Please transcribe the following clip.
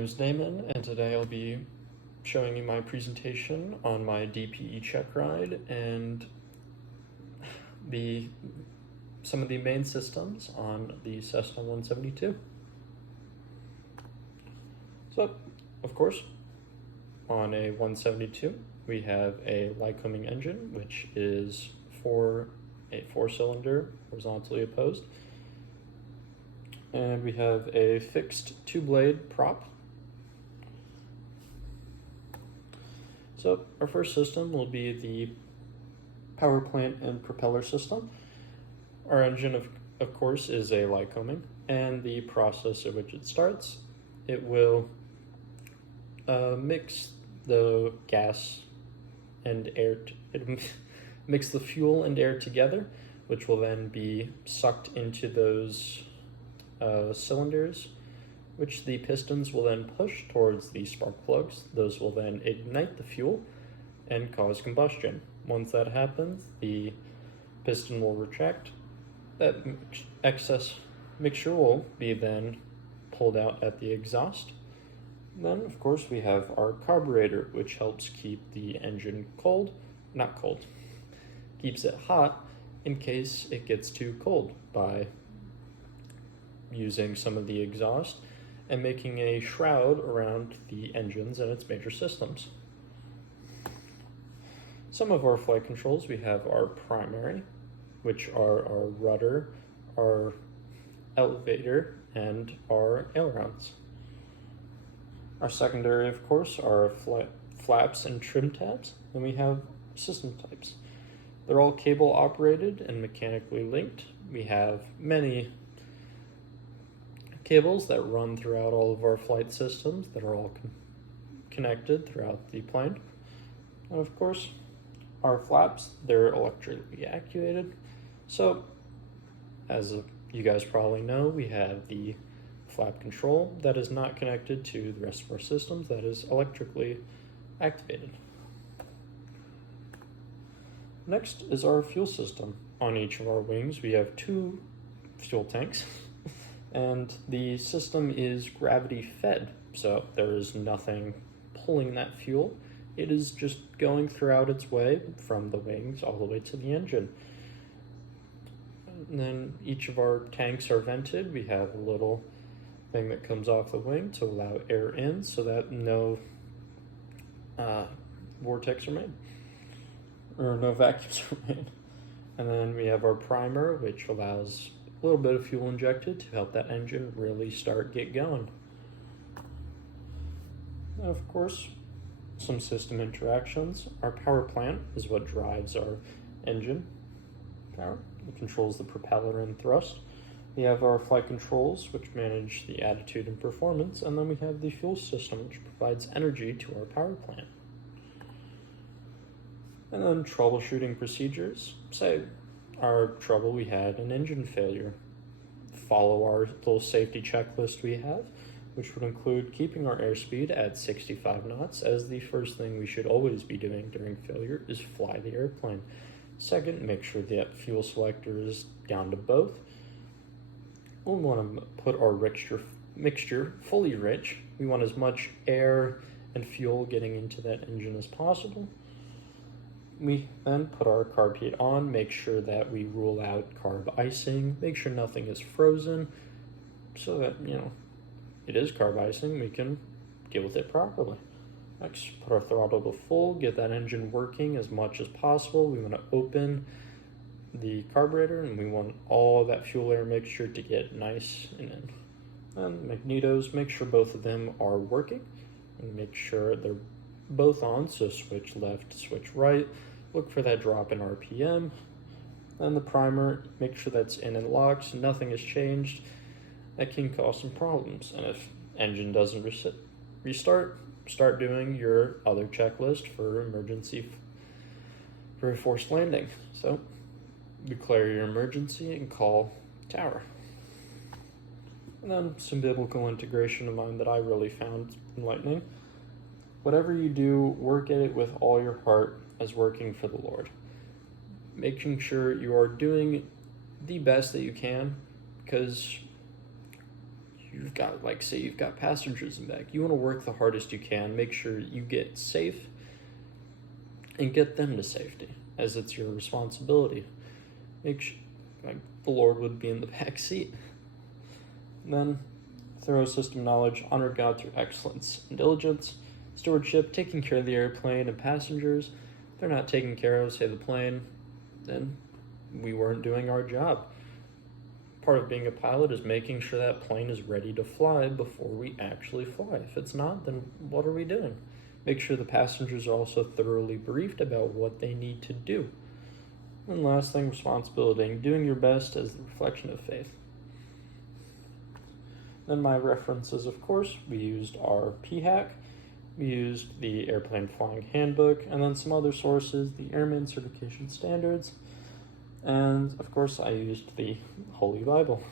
My name is Damon, and today I'll be showing you my presentation on my DPE check ride and some of the main systems on the Cessna 172. So, of course, on a 172, we have a Lycoming engine, which is a four-cylinder, horizontally opposed. And we have a fixed two-blade prop. So our first system will be the power plant and propeller system. Our engine, of course, is a Lycoming, and the process at which it starts, it will mix the gas and air, mix the fuel and air together, which will then be sucked into those cylinders, which the pistons will then push towards the spark plugs. Those will then ignite the fuel and cause combustion. Once that happens, the piston will retract. That excess mixture will be then pulled out at the exhaust. Then, of course, we have our carburetor, which helps keep the engine keeps it hot in case it gets too cold by using some of the exhaust and making a shroud around the engines and its major systems. Some of our flight controls, we have our primary, which are our rudder, our elevator, and our ailerons. Our secondary, of course, are flaps and trim tabs. Then we have system types. They're all cable operated and mechanically linked. We have many cables that run throughout all of our flight systems that are all connected throughout the plane. And of course, our flaps, they're electrically actuated. So, as you guys probably know, we have the flap control that is not connected to the rest of our systems, that is electrically activated. Next is our fuel system. On each of our wings, we have two fuel tanks. And the system is gravity fed, so there is nothing pulling that fuel. It is just going throughout its way from the wings all the way to the engine. And then each of our tanks are vented. We have a little thing that comes off the wing to allow air in so that no vortex are made, or no vacuums are made. And then we have our primer, which allows a little bit of fuel injected to help that engine really get going. And of course, some system interactions. Our power plant is what drives our engine power. It controls the propeller and thrust. We have our flight controls, which manage the attitude and performance, and then we have the fuel system, which provides energy to our power plant. And then troubleshooting procedures. Say we had an engine failure. Follow our little safety checklist we have, which would include keeping our airspeed at 65 knots, as the first thing we should always be doing during failure is fly the airplane. Second, make sure that fuel selector is down to both. We'll want to put our mixture fully rich. We want as much air and fuel getting into that engine as possible. We then put our carb heat on, make sure that we rule out carb icing, make sure nothing is frozen, so that, it is carb icing, we can deal with it properly. Next, put our throttle to full, get that engine working as much as possible. We want to open the carburetor, and we want all that fuel air mixture to get nice and in. And magnetos, make sure both of them are working, and make sure they're both on, so switch left, switch right. Look for that drop in RPM. Then the primer, make sure that's in and locked, so nothing has changed. That can cause some problems. And if engine doesn't restart, start doing your other checklist for forced landing. So declare your emergency and call tower. And then some biblical integration of mine that I really found enlightening. Whatever you do, work at it with all your heart as working for the Lord. Making sure you are doing the best that you can, because you've got, like, say you've got passengers in back, you want to work the hardest you can, make sure you get safe and get them to safety, as it's your responsibility. Make sure, like, the Lord would be in the back seat. And then, thorough system knowledge, honor God through excellence and diligence, stewardship, taking care of the airplane and passengers. If they're not taking care of, say, the plane, then we weren't doing our job. Part of being a pilot is making sure that plane is ready to fly before we actually fly. If it's not, then what are we doing? Make sure the passengers are also thoroughly briefed about what they need to do. And last thing, responsibility, doing your best as the reflection of faith. Then my references, of course, we used our PHAC, we used the Airplane Flying Handbook, and then some other sources, the Airman Certification Standards, and of course I used the Holy Bible.